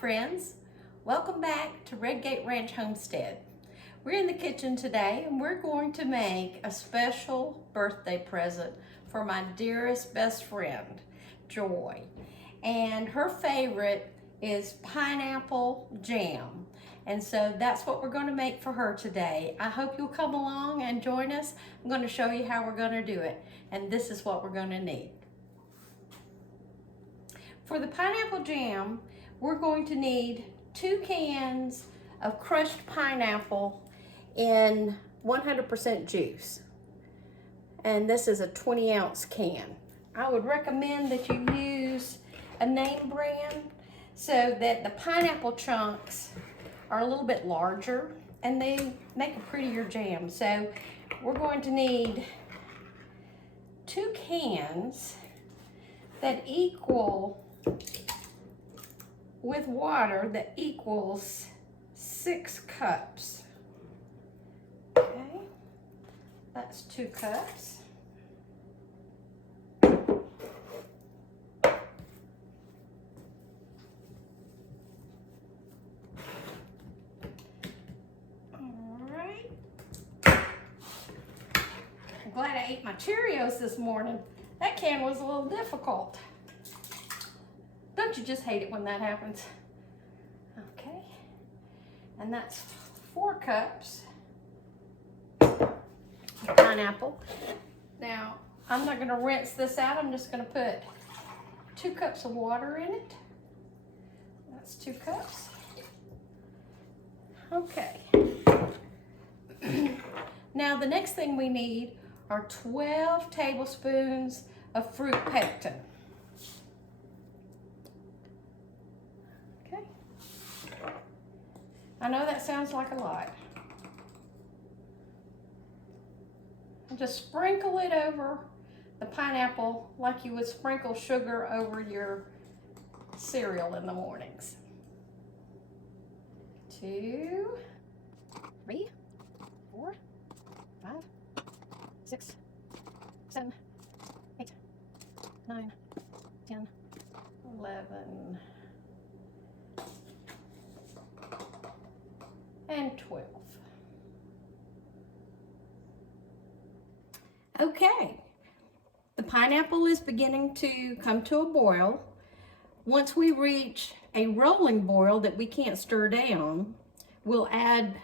friends, welcome back to Gate Ranch Homestead. We're in the kitchen today and we're going to make a special birthday present for my dearest best friend, Joy. And her favorite is pineapple jam. And so that's what we're going to make for her today. I hope you'll come along and join us. I'm going to show you how we're going to do it. And this is what we're going to need. For the pineapple jam, we're going to need 2 cans of crushed pineapple in 100% juice. And this is a 20-ounce can. I would recommend that you use a name brand so that the pineapple chunks are a little bit larger and they make a prettier jam. So we're going to need 2 cans that equal, with water, that equals 6 cups. Okay, that's 2 cups. Alright. I'm glad I ate my Cheerios this morning. That can was a little difficult. Don't you just hate it when that happens? Okay, and that's 4 cups of pineapple. Now, I'm not gonna rinse this out. I'm just gonna put 2 cups of water in it. That's 2 cups. Okay. Now, the next thing we need are 12 tablespoons of fruit pectin. Okay. I know that sounds like a lot. And just sprinkle it over the pineapple like you would sprinkle sugar over your cereal in the mornings. 2, 3, 4, 5, 6, 7, 8, 9, 10, 11, and 12. Okay, the pineapple is beginning to come to a boil. Once we reach a rolling boil that we can't stir down, we'll add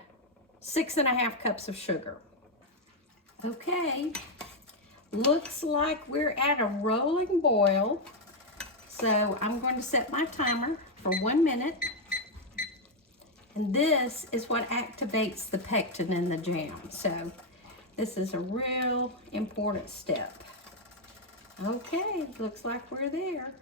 6½ cups of sugar. Okay, looks like we're at a rolling boil. So I'm going to set my timer for 1 minute. And this is what activates the pectin in the jam. So this is a real important step. Okay, looks like we're there.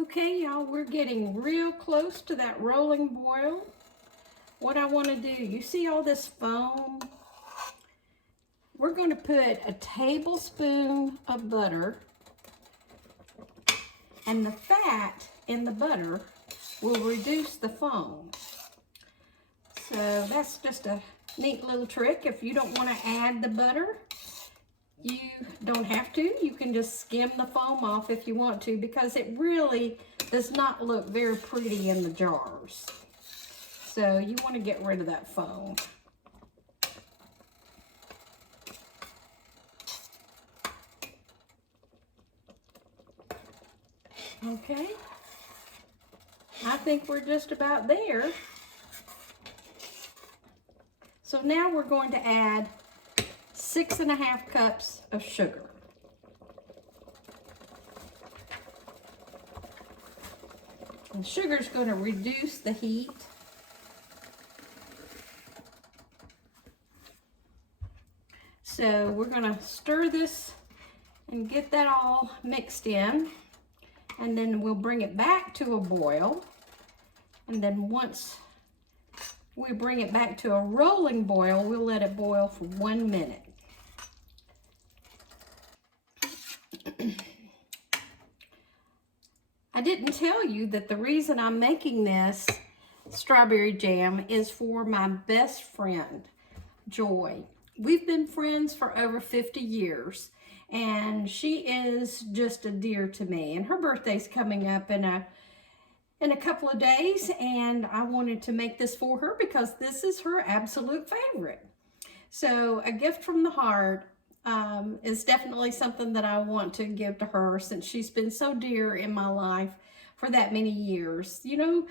Okay, y'all, we're getting real close to that rolling boil. What I want to do, you see all this foam? We're going to put a tablespoon of butter, and the fat in the butter will reduce the foam. So that's just a neat little trick. If you don't want to add the butter, you don't have to. You can just skim the foam off if you want to, because it really does not look very pretty in the jars. So you want to get rid of that foam. Okay, I think we're just about there. So now we're going to add 6½ cups of sugar. And sugar is going to reduce the heat. So we're going to stir this and get that all mixed in. And then we'll bring it back to a boil. And then once we bring it back to a rolling boil, we'll let it boil for 1 minute. I didn't tell you that the reason I'm making this strawberry jam is for my best friend. Joy. We've been friends for over 50 years, and she is just a dear to me. And her birthday's coming up in a couple of days, and I wanted to make this for her because this is her absolute favorite. So a gift from the heart is definitely something that I want to give to her, since she's been so dear in my life for that many years. You know,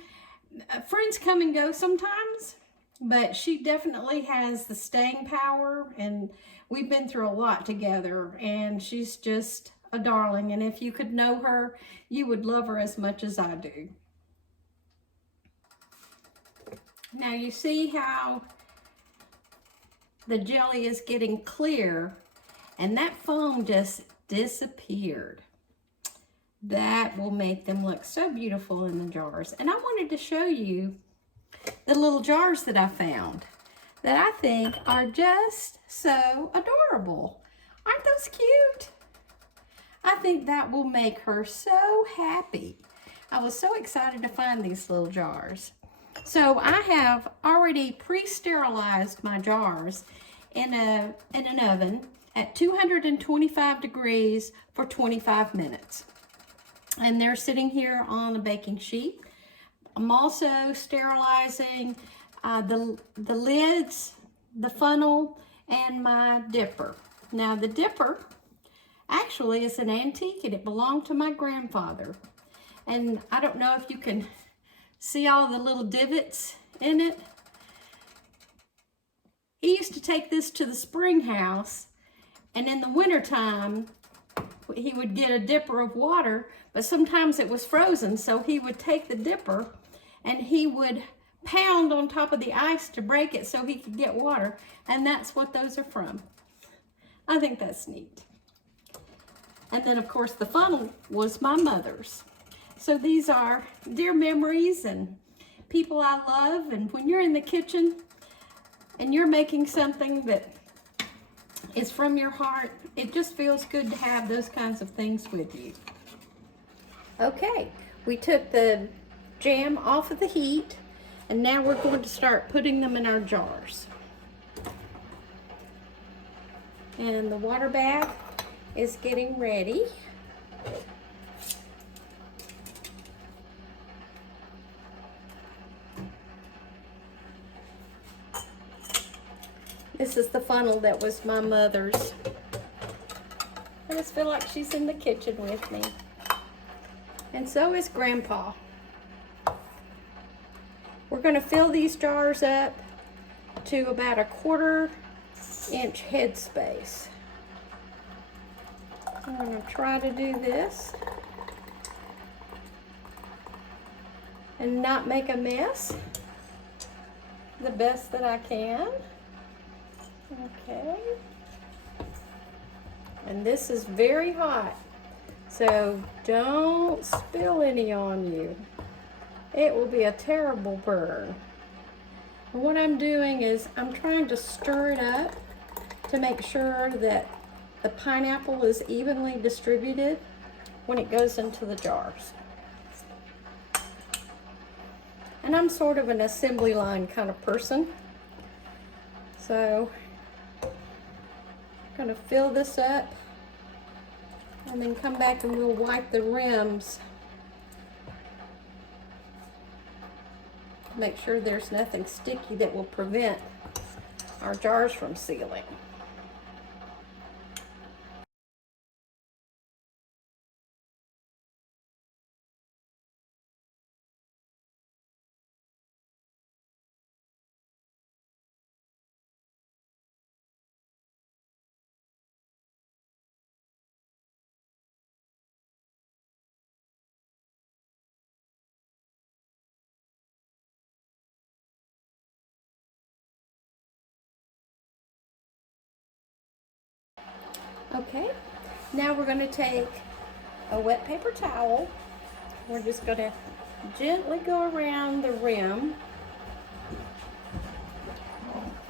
friends come and go sometimes, but she definitely has the staying power, and we've been through a lot together, and she's just a darling. And if you could know her, you would love her as much as I do. Now you see how the jelly is getting clear, and that foam just disappeared. That will make them look so beautiful in the jars. And I wanted to show you the little jars that I found that I think are just so adorable. Aren't those cute? I think that will make her so happy. I was so excited to find these little jars. So I have already pre-sterilized my jars in an oven at 225 degrees for 25 minutes. And they're sitting here on a baking sheet. I'm also sterilizing the lids, the funnel, and my dipper. Now the dipper actually is an antique, and it belonged to my grandfather. And I don't know if you can see all the little divots in it. He used to take this to the spring house, and in the wintertime, he would get a dipper of water, but sometimes it was frozen, so he would take the dipper and he would pound on top of the ice to break it so he could get water, and that's what those are from. I think that's neat. And then, of course, the funnel was my mother's. So these are dear memories and people I love, and when you're in the kitchen and you're making something that is from your heart, it just feels good to have those kinds of things with you. Okay, we took the jam off of the heat, and now we're going to start putting them in our jars. And the water bath is getting ready. This is the funnel that was my mother's. I just feel like she's in the kitchen with me. And so is Grandpa. We're going to fill these jars up to about a 1/4 inch headspace. I'm going to try to do this and not make a mess the best that I can. Okay. And this is very hot, so don't spill any on you. It will be a terrible burn. And what I'm doing is I'm trying to stir it up to make sure that the pineapple is evenly distributed when it goes into the jars. And I'm sort of an assembly line kind of person. So I'm going to fill this up and then come back and we'll wipe the rims. Make sure there's nothing sticky that will prevent our jars from sealing. Okay, now we're going to take a wet paper towel. We're just going to gently go around the rim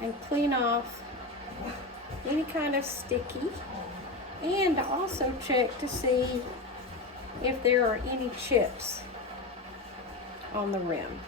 and clean off any kind of sticky, and also check to see if there are any chips on the rim.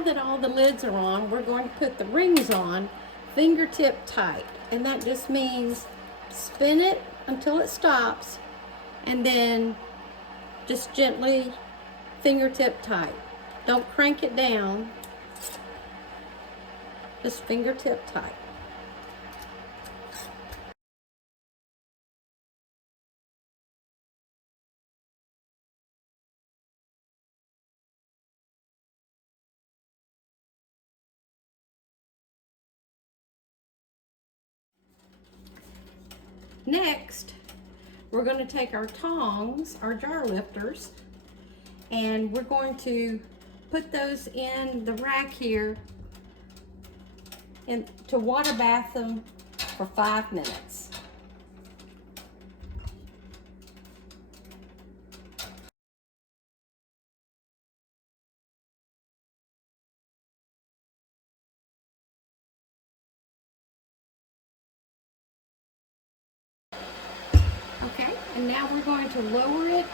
now that all the lids are on, we're going to put the rings on fingertip tight. And that just means spin it until it stops and then just gently fingertip tight. Don't crank it down, just fingertip tight. Next, we're going to take our tongs, our jar lifters, and we're going to put those in the rack here and to water bath them for 5 minutes. Okay, and now we're going to lower it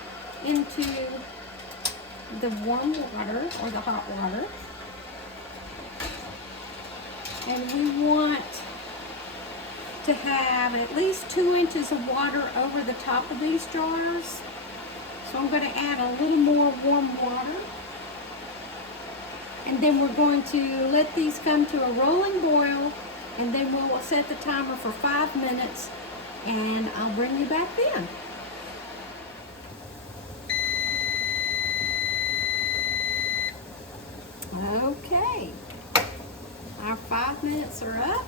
into the warm water or the hot water. And we want to have at least 2 inches of water over the top of these jars. So I'm going to add a little more warm water. And then we're going to let these come to a rolling boil, and then we'll set the timer for 5 minutes, and I'll bring you back then. Okay, our 5 minutes are up.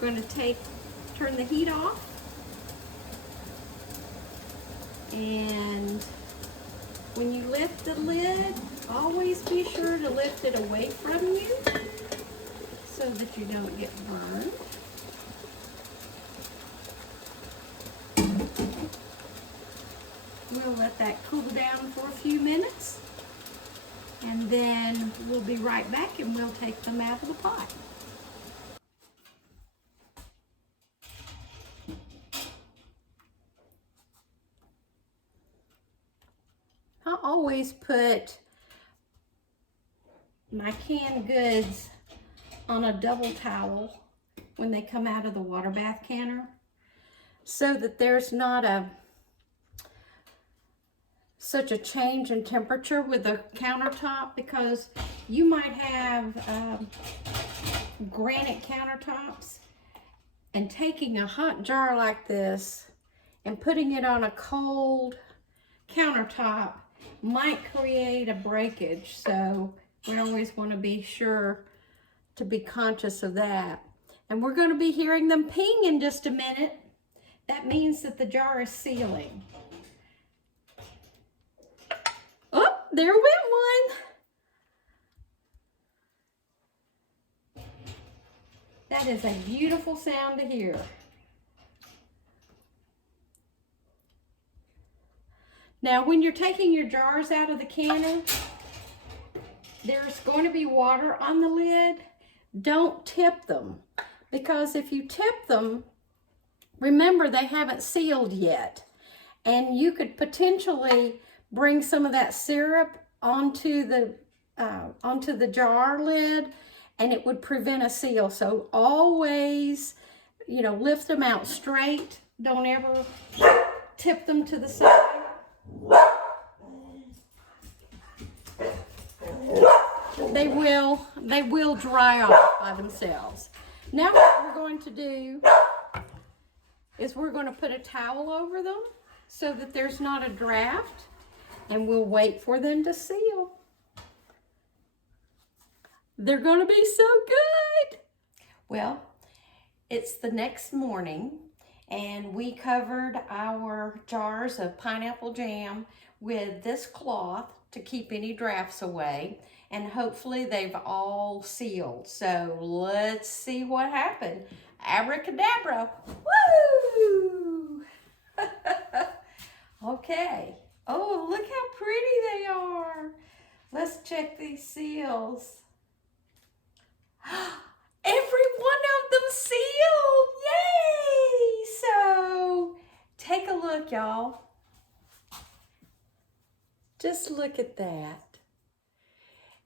We're going to turn the heat off, and when you lift the lid, always be sure to lift it away from you so that you don't get burned. We'll let that cool down for a few minutes, and then we'll be right back and we'll take them out of the pot. I always put my canned goods on a double towel when they come out of the water bath canner so that there's not such a change in temperature with the countertop, because you might have granite countertops, and taking a hot jar like this and putting it on a cold countertop might create a breakage. So we always want to be sure to be conscious of that. And we're going to be hearing them ping in just a minute. That means that the jar is sealing. Oh, there went one. That is a beautiful sound to hear. Now, when you're taking your jars out of the canner, there's going to be water on the lid. Don't tip them, because if you tip them, remember they haven't sealed yet, and you could potentially bring some of that syrup onto the jar lid, and it would prevent a seal. So always, lift them out straight. Don't ever tip them to the side. They will dry off by themselves. Now what we're going to do is we're going to put a towel over them so that there's not a draft, and we'll wait for them to seal. They're going to be so good. Well, it's the next morning, and we covered our jars of pineapple jam with this cloth to keep any drafts away, and hopefully they've all sealed. So let's see what happened. Abracadabra. Woo! Okay. Oh, look how pretty they are. Let's check these seals. Every one of them sealed. Yay! So take a look, y'all. Just look at that.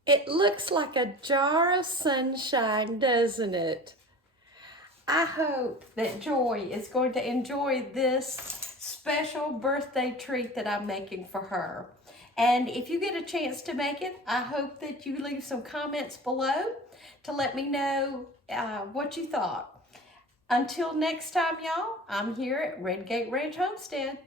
It looks like a jar of sunshine, doesn't it? I hope that Joy is going to enjoy this special birthday treat that I'm making for her. And if you get a chance to make it, I hope that you leave some comments below to let me know what you thought. Until next time, y'all, I'm here at Gate Ranch Homestead.